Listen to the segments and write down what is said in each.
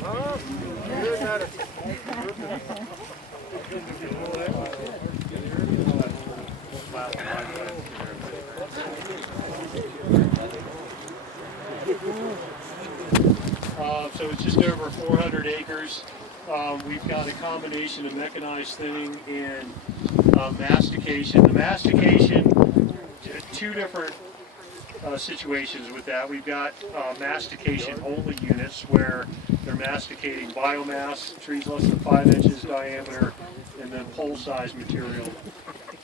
huh? You're not a... So it's just over 400 acres. We've got a combination of mechanized thinning and mastication. The mastication, two different situations with that. We've got mastication only units where they're masticating biomass, trees less than 5 inches diameter, and then pole size material.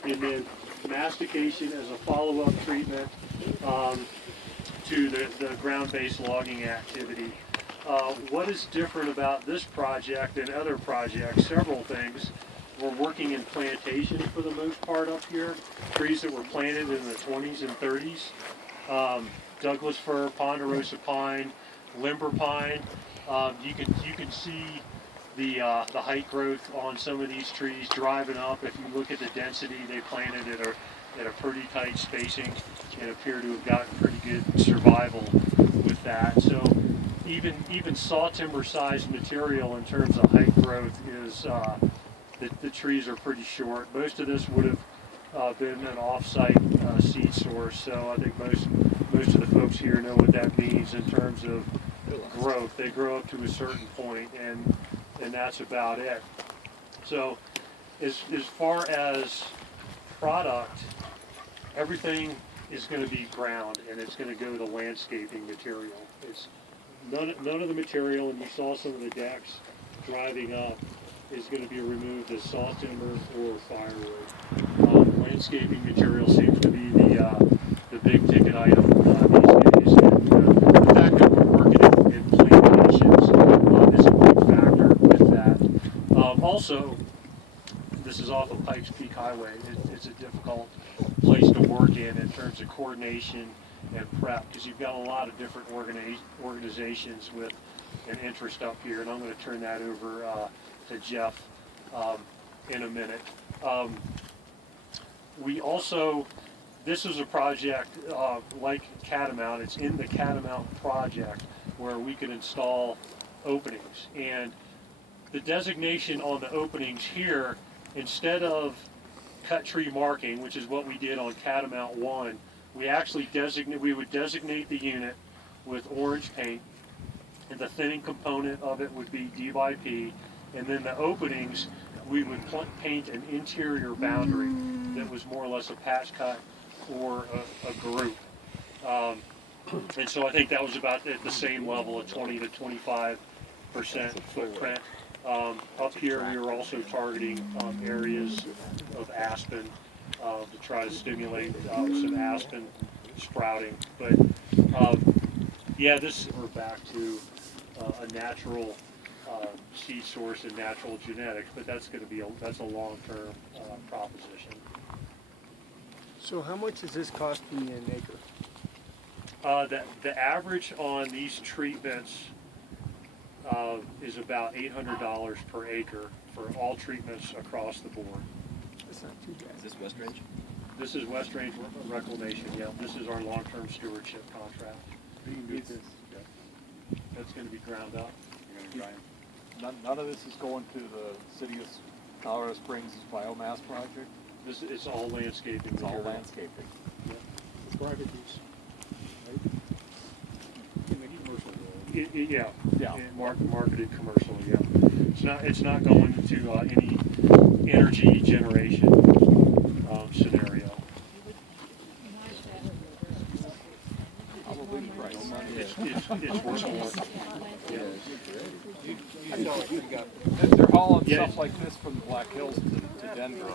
And then mastication as a follow-up treatment to the ground-based logging activity. What is different about this project and other projects? Several things. We're working in plantation for the most part up here. Trees that were planted in the 20s and 30s. Douglas fir, ponderosa pine, limber pine. You can see the height growth on some of these trees driving up. If you look at the density, they planted at a pretty tight spacing and appear to have gotten pretty good survival with that. So even saw timber sized material in terms of height growth is the trees are pretty short. Most of this would have been an off-site seed source, so I think most of the folks here know what that means in terms of growth. They grow up to a certain point, and that's about it. So as far as product, everything is going to be ground, and it's going to go to landscaping material. It's none of the material, and you saw some of the decks driving up, is going to be removed as saw timber or firewood. Landscaping material seems to be the big ticket item these days. And, the fact that we're working in plantations is a big factor with that. Also, this is off of Pikes Peak Highway. It's a difficult place to work in terms of coordination and prep, because you've got a lot of different organizations with an interest up here, and I'm going to turn that over to Jeff in a minute. We also, this is a project like Catamount. It's in the Catamount project where we can install openings, and the designation on the openings here, instead of cut tree marking, which is what we did on Catamount 1, we actually would designate the unit with orange paint, and the thinning component of it would be D by P, and then the openings, we would paint an interior boundary that was more or less a patch cut or a group. And so I think that was about at the same level, a 20 to 25% footprint. Up here we were also targeting areas of aspen to try to stimulate some aspen sprouting. But yeah, we're back to a natural seed source and natural genetics, but that's going to be that's a long-term proposition. So how much is this costing you an acre? The average on these treatments is about $800 per acre for all treatments across the board. That's not too bad. Is this West Range? This is West Range Reclamation, yeah. This is our long-term stewardship contract. That's going to be ground up. None of this is going to the city of Colorado Springs' biomass project? It's all landscaping. It's all landscaping. Yeah. Private use, right? Commercial. Yeah. Marketed commercial. Yeah. It's not going to any energy generation scenario. Probably the price. It's worth more. Yeah. They're hauling Yeah. stuff like this from the Black Hills to Denver.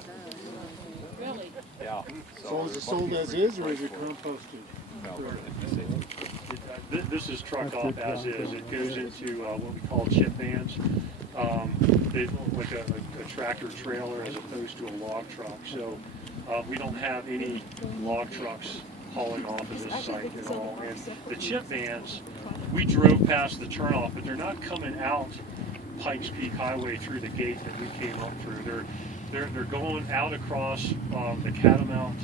Really? Yeah. So is it sold as is, or is it composted? No, This is trucked off as is. It goes into what we call chip vans. Like a tractor trailer as opposed to a log truck. So we don't have any log trucks hauling off of this site at all. And the chip vans, we drove past the turnoff, but they're not coming out Pikes Peak Highway through the gate that we came up through. They're going out across the Catamount,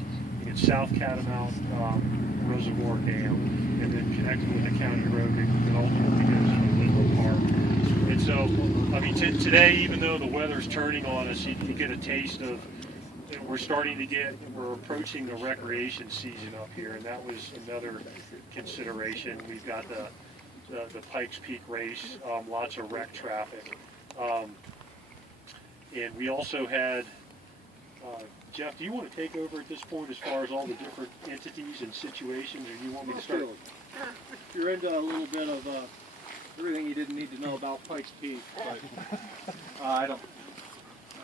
South Catamount Reservoir Dam, and then connecting with the county road that ultimately goes to the Linwood Park. today, even though the weather's turning on us, you get a taste of, we're approaching the recreation season up here, and that was another consideration. We've got the Pikes Peak race, lots of wreck traffic. And we also had, Jeff, do you want to take over at this point as far as all the different entities and situations, or you want me to start? If you're into a little bit of everything you didn't need to know about Pikes Peak, but I don't.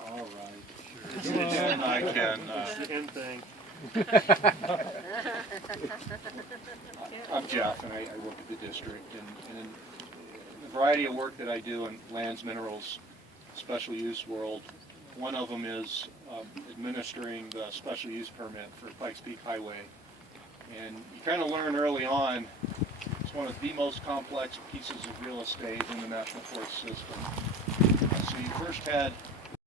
All right. And I can, It's the end thing. I'm Jeff, and I work at the district, and in the variety of work that I do in lands, minerals, special use world, one of them is administering the special use permit for Pikes Peak Highway. And you kind of learn early on, it's one of the most complex pieces of real estate in the National Forest System. So you first had